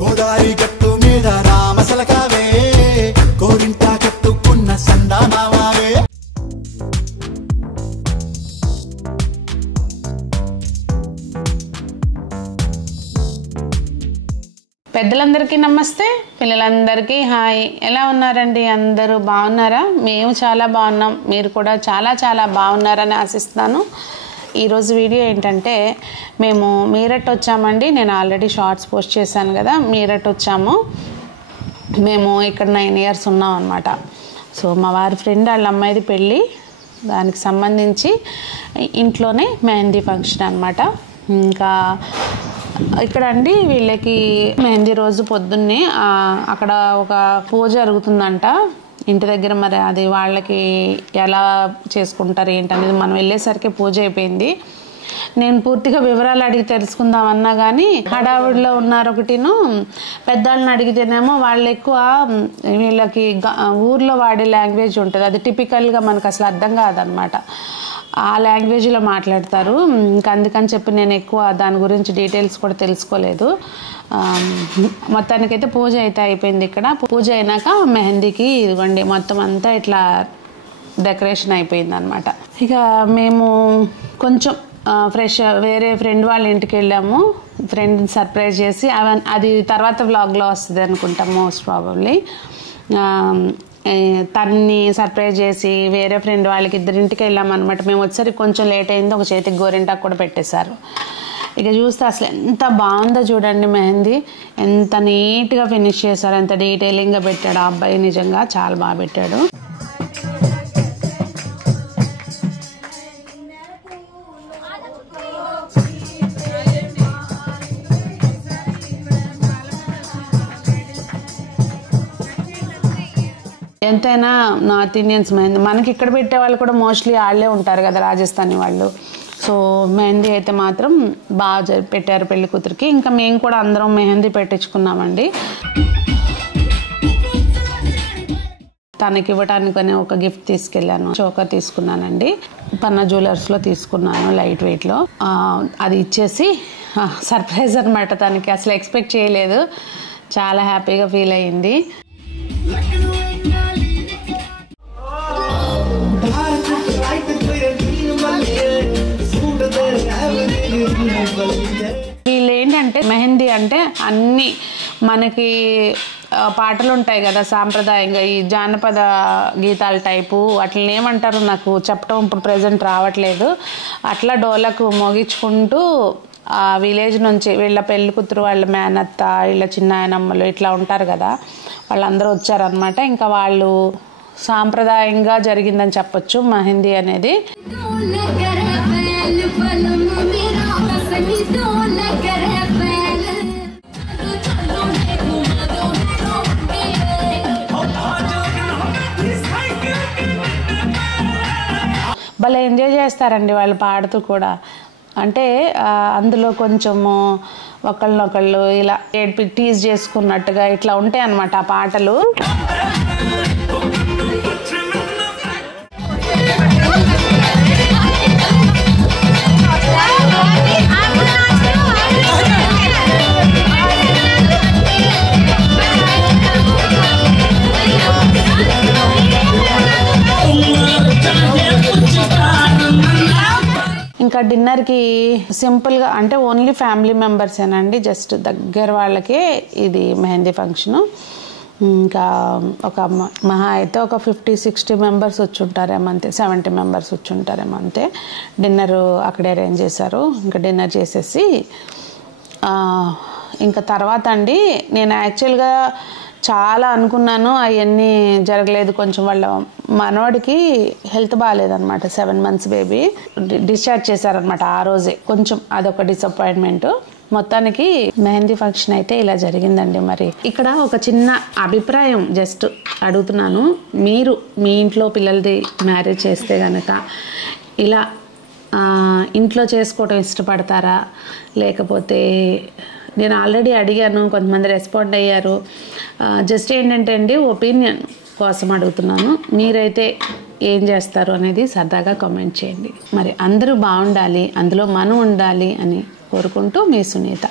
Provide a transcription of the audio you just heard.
గోదారి గట్టు మీద రామసలకావే కోరింట కట్టుకున్న సందామావే. పెద్దలందరికీ నమస్తే, పిల్లలందరికీ హాయ్. ఎలా ఉన్నారండి? అందరూ బాగున్నారా? మేము చాలా బాగున్నాం, మీరు కూడా చాలా చాలా బాగున్నారని ఆశిస్తున్నాను. ఈరోజు వీడియో ఏంటంటే, మేము మీరట్ వచ్చామండి. నేను ఆల్రెడీ షార్ట్స్ పోస్ట్ చేశాను కదా, మీరట్ వచ్చాము. మేము ఇక్కడ 9 years ఉన్నాం అనమాట. సో మా వారి ఫ్రెండ్ వాళ్ళ అమ్మాయిది పెళ్ళి, దానికి సంబంధించి ఇంట్లోనే మెహందీ ఫంక్షన్ అనమాట. ఇంకా ఇక్కడ అండి వీళ్ళకి మెహందీ రోజు పొద్దున్నే అక్కడ ఒక పూజ జరుగుతుందంట ఇంటి దగ్గర. మరి అది వాళ్ళకి ఎలా చేసుకుంటారు ఏంటనేది మనం వెళ్ళేసరికి పూజ అయిపోయింది. నేను పూర్తిగా వివరాలు అడిగి తెలుసుకుందామన్నా కానీ హడావుడిలో ఉన్నారు. ఒకటిను పెద్దవాళ్ళని అడిగితేనేమో వాళ్ళు ఎక్కువ వీళ్ళకి ఊర్లో వాడే లాంగ్వేజ్ ఉంటుంది, అది టిపికల్గా మనకు అసలు అర్థం కాదనమాట. ఆ లాంగ్వేజ్లో మాట్లాడతారు. ఇంకా అందుకని చెప్పి నేను ఎక్కువ దాని గురించి డీటెయిల్స్ కూడా తెలుసుకోలేదు. మొత్తానికైతే పూజ అయితే అయిపోయింది. ఇక్కడ పూజ అయినాక మెహందీకి ఇదిగోండి మొత్తం అంతా ఇట్లా డెకరేషన్ అయిపోయింది అనమాట. ఇక మేము కొంచెం ఫ్రెష్ వేరే ఫ్రెండ్ వాళ్ళ ఇంటికి వెళ్ళాము. ఫ్రెండ్ని సర్ప్రైజ్ చేసి అది తర్వాత వ్లాగ్లో వస్తుంది అనుకుంటా మోస్ట్ ప్రాబబ్లీ. తన్ని సర్ప్రైజ్ చేసి వేరే ఫ్రెండ్ వాళ్ళకి ఇద్దరింటికి వెళ్ళామన్నమాట. మేము వచ్చేసరికి కొంచెం లేట్ అయింది. ఒక చేతికి గోరింటాకు కూడా పెట్టేశారు. ఇక చూస్తే అసలు ఎంత బాగుందో చూడండి, మెహందీ ఎంత నీట్గా ఫినిష్ చేశారు, ఎంత డీటెయిలింగ్గా పెట్టాడు ఆ అబ్బాయి. నిజంగా చాలా బాగా పెట్టాడు. ఎంతైనా నార్త్ ఇండియన్స్ మెహందీ, మనకి ఇక్కడ పెట్టే వాళ్ళు కూడా మోస్ట్లీ వాళ్ళే ఉంటారు కదా, రాజస్థానీ వాళ్ళు. సో మెహందీ అయితే మాత్రం బాగా పెట్టారు పెళ్లి కూతురికి. ఇంకా మేము కూడా అందరం మెహందీ పెట్టించుకున్నామండి. తనకి ఇవ్వటానికని ఒక గిఫ్ట్ తీసుకెళ్ళాను, చోకర్ తీసుకున్నానండి. పన్నా జ్యువెలర్స్లో తీసుకున్నాను, లైట్ వెయిట్లో. అది ఇచ్చేసి సర్ప్రైజ్ అనమాట. తనకి అసలు ఎక్స్పెక్ట్ చేయలేదు, చాలా హ్యాపీగా ఫీల్ అయ్యింది. వీళ్ళు ఏంటంటే మెహందీ అంటే అన్నీ మనకి పాటలు ఉంటాయి కదా సాంప్రదాయంగా, ఈ జానపద గీతాల టైపు అట్లా ఏమంటారు నాకు చెప్పడం ఇప్పుడు ప్రెజెంట్ రావట్లేదు. అట్లా డోలకు మోగించుకుంటూ ఆ విలేజ్ నుంచి వీళ్ళ పెళ్లి కూతురు వాళ్ళ మేనత్త వీళ్ళ చిన్నాయనమ్మలు ఇట్లా ఉంటారు కదా, వాళ్ళందరూ వచ్చారనమాట. ఇంకా వాళ్ళు సాంప్రదాయంగా జరిగిందని చెప్పొచ్చు మెహందీ అనేది. భలే ఎంజాయ్ చేస్తారండి వాళ్ళు పాడుతూ కూడా. అంటే అందులో కొంచెము ఒకళ్ళనొకళ్ళు ఇలా టీజ్ చేసుకున్నట్టుగా ఇట్లా ఉంటాయి అన్నమాట ఆ పాటలు. ఇంకా డిన్నర్కి సింపుల్గా అంటే ఓన్లీ ఫ్యామిలీ మెంబర్సేనండి, జస్ట్ దగ్గర వాళ్ళకే ఇది మెహందీ ఫంక్షను. ఇంకా ఒక మహా అయితే ఒక 50-60 మెంబర్స్ వచ్చి ఉంటారేమో అంతే, 70 మెంబర్స్ వచ్చి ఉంటారేమో అంతే. డిన్నర్ అక్కడే అరేంజ్ చేశారు. ఇంకా డిన్నర్ చేసేసి ఇంకా తర్వాత అండి నేను యాక్చువల్గా చాలా అనుకున్నాను, అవన్నీ జరగలేదు. కొంచెం వాళ్ళ మనవాడికి హెల్త్ బాగాలేదనమాట, 7 months బేబీ, డిశ్చార్జ్ చేశారనమాట ఆ రోజే. కొంచెం అదొక డిసప్పాయింట్మెంట్. మొత్తానికి మెహందీ ఫంక్షన్ అయితే ఇలా జరిగిందండి. మరి ఇక్కడ ఒక చిన్న అభిప్రాయం జస్ట్ అడుగుతున్నాను, మీరు మీ ఇంట్లో పిల్లలది మ్యారేజ్ చేస్తే కనుక ఇలా ఇంట్లో చేసుకోవటం ఇష్టపడతారా, లేకపోతే నేను ఆల్రెడీ అడిగాను, కొంతమంది రెస్పాండ్ అయ్యారు. జస్ట్ ఏంటంటే అండి ఒపీనియన్ కోసం అడుగుతున్నాను, మీరైతే ఏం చేస్తారు అనేది సరదాగా కామెంట్ చేయండి. మరి అందరూ బాగుండాలి, అందులో మనం ఉండాలి అని కోరుకుంటూ మీ సునీత.